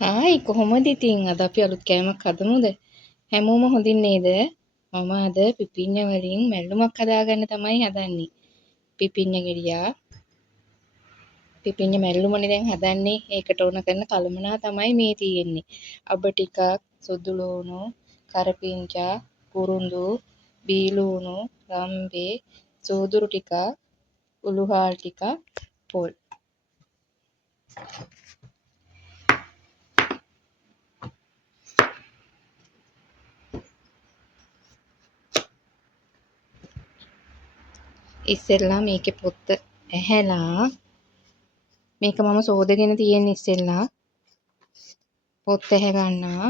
Hi කොහොමද ඉතින් අද අපි අලුත් කෑමක් හදමුද? හැමෝම හොඳින් නේද? මම අද පිපිඤ්ඤ වලින් මැල්ලුමක් හදාගන්න තමයි හදන්නේ. පිපිඤ්ඤ ගෙඩියා පිපිඤ්ඤ මැල්ලුමනේ දැන් හදන්නේ. ඒකට ඕන කරන කලමනා තමයි මේ තියෙන්නේ. අබ ටිකක්, සුදු ලුණු, කරපිංචා, කුරුඳු, බීලුණු, රම්බේ, සූදුරු ටිකක්, උළුහාල් ටිකක්, පොල්. ඉස්සෙල්ලා මේකේ පොත්ත ඇහැලා මේක මම සෝදගෙන තියෙන ඉස්සෙල්ලා පොත් ඇහැ ගන්නවා.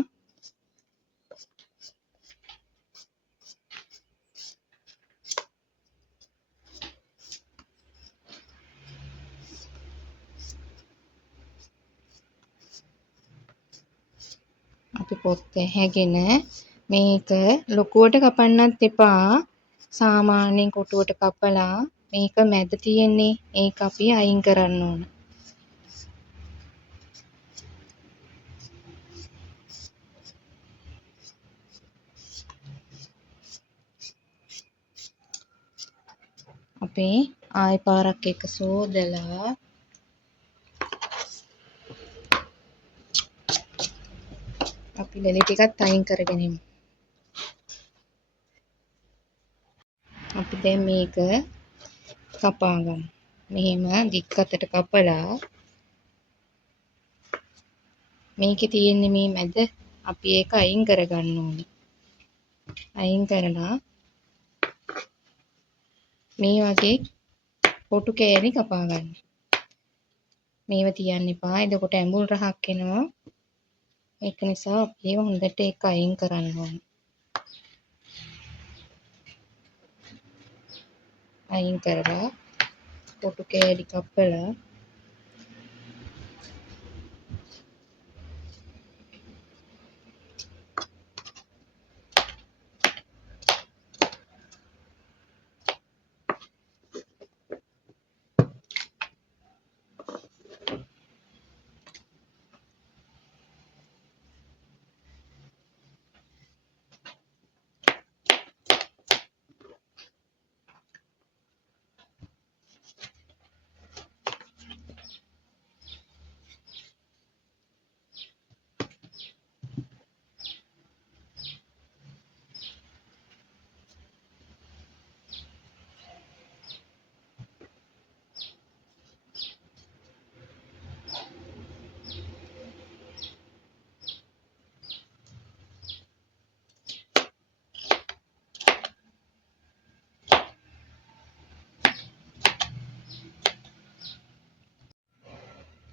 අපි පොත් ඇහැගෙන මේක ලොකුවට කපන්නත් එපා. සාමාන්‍යයෙන් කොටුවට කපලා මේක මැද තියෙන්නේ ඒක අපි අයින් කරන්න ඕන. අපි ආයෙ පාරක් එක සෝදලා අපි ලෙලි ටිකත් අයින් කරගෙන ඉමු. අපි දැන් මේක කපා ගමු. මෙහෙම දික් අතට කපලා මේකේ තියෙන්නේ මේ මැද අපි ඒක අයින් කරගන්න ඕනේ. අයින් කරලා මේ වගේ කොටු කෑලි කපා ගන්න. මේව තියන්න එපා. එතකොට ඇඹුල් රහක් එනවා. ඒක නිසා අපි ඒව හොඳට ඒක අයින් කරන්න ඕනේ. අයින් කරලා කොටු කෑලි කපලා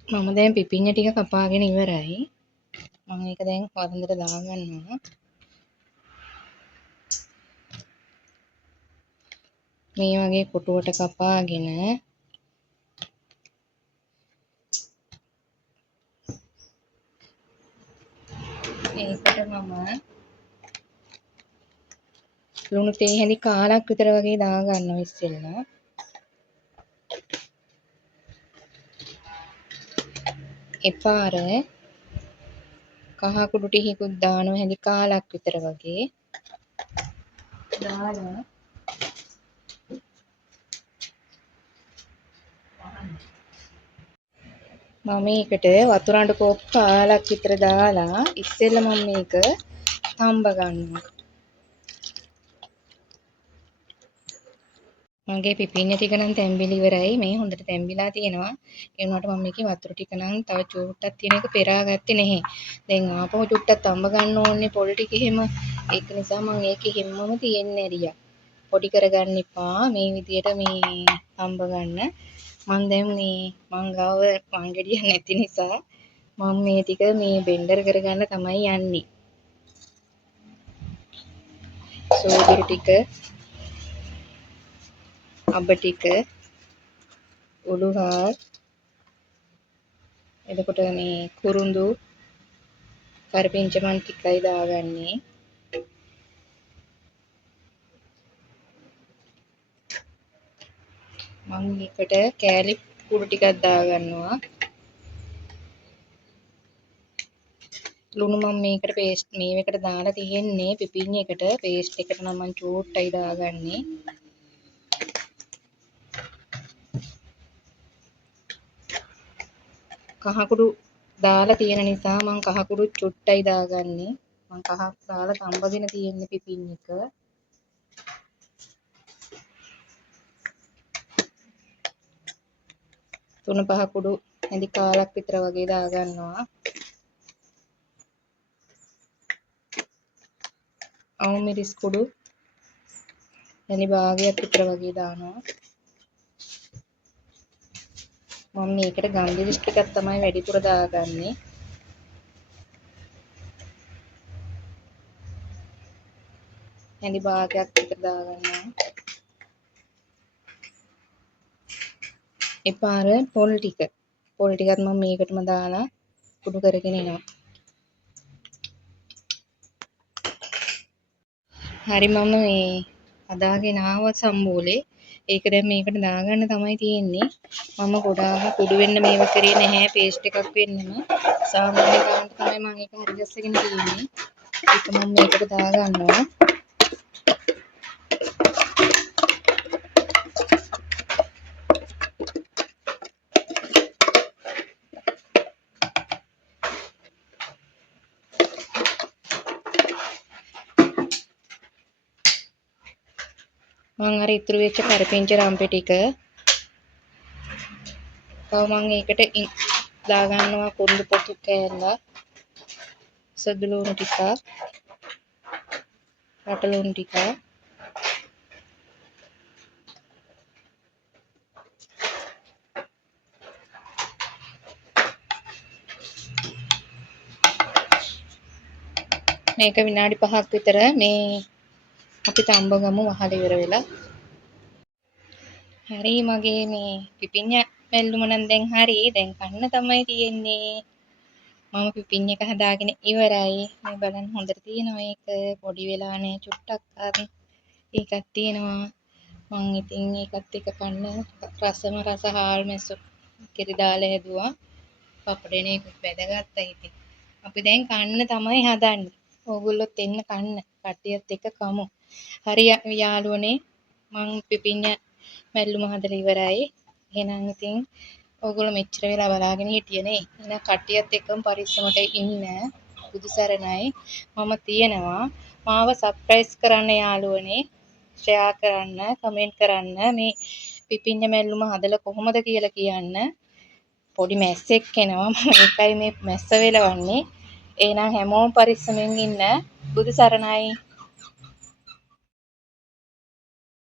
මම දැන් පිපිඤ්ඤ ටික කපාගෙන ඉවරයි. මම ඒක දැන් වරන්දට දාගන්නවා. මේ වගේ කොටුවට කපාගෙන ඒකට මම ලුණු තේ හැඳි කාලක් විතර වගේ දාගන්නවා ඉස්සෙල්ලා. එපාර කහ කුඩු ටිකකුත් දානවා හැඳි කාලක් විතර වගේ. දාලා මම මේකට වතුර අඬ කෝප්ප කාලක් විතර දාලා ඉස්සෙල්ලා මම මේක තම්බ ගන්නවා. මගේ පිපිඤ්ඤ ටික නම් තැම්බිලි ඉවරයි. මේ හොඳට තැම්බිලා තියෙනවා. ඒ වුණාට මම මේකේ වතුර ටික නම් තව චූට්ටක් තියෙන එක පෙරාගත්තේ නැහැ. දැන් ආපහු චුට්ටක් තම්බ ගන්න ඕනේ පොල් ටික එහෙම. ඒක නිසා මම ඒකේ හැමම තියෙන්නේ ඇරියා. පොඩි කරගන්න එපා. මේ විදියට මේ තම්බ ගන්න. මම දැන් මේ මං ගාව මං ගෙඩියක් නැති නිසා මම මේ ටික මේ බෙන්ඩර් කරගන්න තමයි යන්නේ. සෝදුරු ටික, අබ ටික, උළුහාල්, එතකොට මේ කුරුඳු, කරපිංචා මන් ටිකයි දාගන්නේ. මම මේකට කෑලි කුඩු ටිකක් දාගන්නවා. ලුණු මම මේකට පේස්ට් මේකට දාලා තියෙන්නේ පිපිඤ්ඤ එකට. පේස්ට් එකට නම් මම චූට්ටයි දාගන්නේ. කහකුඩු දාලා තියෙන නිසා මම කහකුඩු චුට්ටයි දාගන්නේ. මම කහ දාලා තඹගෙන තියෙන්නේ පිපිඤ්ඤ එක. තුන පහ කුඩු ඇඳි කාලක් විතර වගේ දාගන්නවා. අවු මිරිස් කුඩු ඇඳි භාගයක් විතර වගේ දානවා. මම මේකට ගම්දිරිස් ටිකක් තමයි වැඩිපුර දාගන්නේ. ඇඳි භාගයක් විතර දාගන්නවා. එපාර පොල් ටිකත් මම මේකටම දාලා කුඩු කරගෙන එනවා. හරි මම මේ හදාගෙන ආව සම්බෝලේ. ඒක දැන් මේකට දාගන්න තමයි තියෙන්නේ. මම ගොඩාක් කුඩු වෙන්න මේව කරේ නැහැ. පේස්ට් එකක් වෙන්නම සාමාන්‍ය ගානට තමයි මම ඒක හරි ගස්සගෙන තියෙන්නේ. ඒක මම මේකට දාගන්නවා. මම අර ඉතුරු වෙච්ච කරපිංච රම්පෙ ටික තව මම ඒකට දාගන්නවා කුරුඳු පොතු කෑල්ල, සොදු ලුණු ටිකක්, රට ලුණු ටිකක්, මේක විනාඩි 5ක් විතර මේ අපි තඹ ගමු වහලා ඉවර වෙලා. හරි මගේ මේ පිපිඤ්ඤ මැල්ලුම නම් දැන් හරි. දැන් කන්න තමයි තියෙන්නේ. මම පිපිඤ්ඤ එක හදාගෙන ඉවරයි. මේ බලන්න හොඳට තියෙනවා ඒක. පොඩි වෙලා නෑ චුට්ටක්වත්. ඒකක් තියෙනවා. මම ඉතින් ඒකත් එක කන්න රසම රස හාල් මැස්සු කිරි දාලා හැදුවා. පපඩේනේ ඒක වැදගත්යි ඉතින්. අපි දැන් කන්න තමයි හදන්නේ. ඕගොල්ලොත් එන්න කන්න. කට්ටියත් එක්ක කමු. හරි යාළුවනේ මං පිපිඤ්ඤ මැල්ලුම හදලා ඉවරයි. එහෙනම් ඉතින් ඕගොල්ලෝ මෙච්චර වෙලා බලාගෙන හිටියනේ. එහෙනම් කට්ටියත් එක්කම පරිස්සමට ඉන්න. බුදු සරණයි. මම තියෙනවා. මාව සබ්ස්ක්‍රයිබ් කරන්න යාළුවනේ. ෂෙයා කරන්න, කමෙන්ට් කරන්න. මේ පිපිඤ්ඤ මැල්ලුම හදලා කොහොමද කියලා කියන්න. පොඩි මැස්සෙක් එනවා. මම ඒකයි මේ මැස්ස වෙලවන්නේ. එහෙනම් හැමෝම පරිස්සමෙන් ඉන්න. බුදු සරණයි.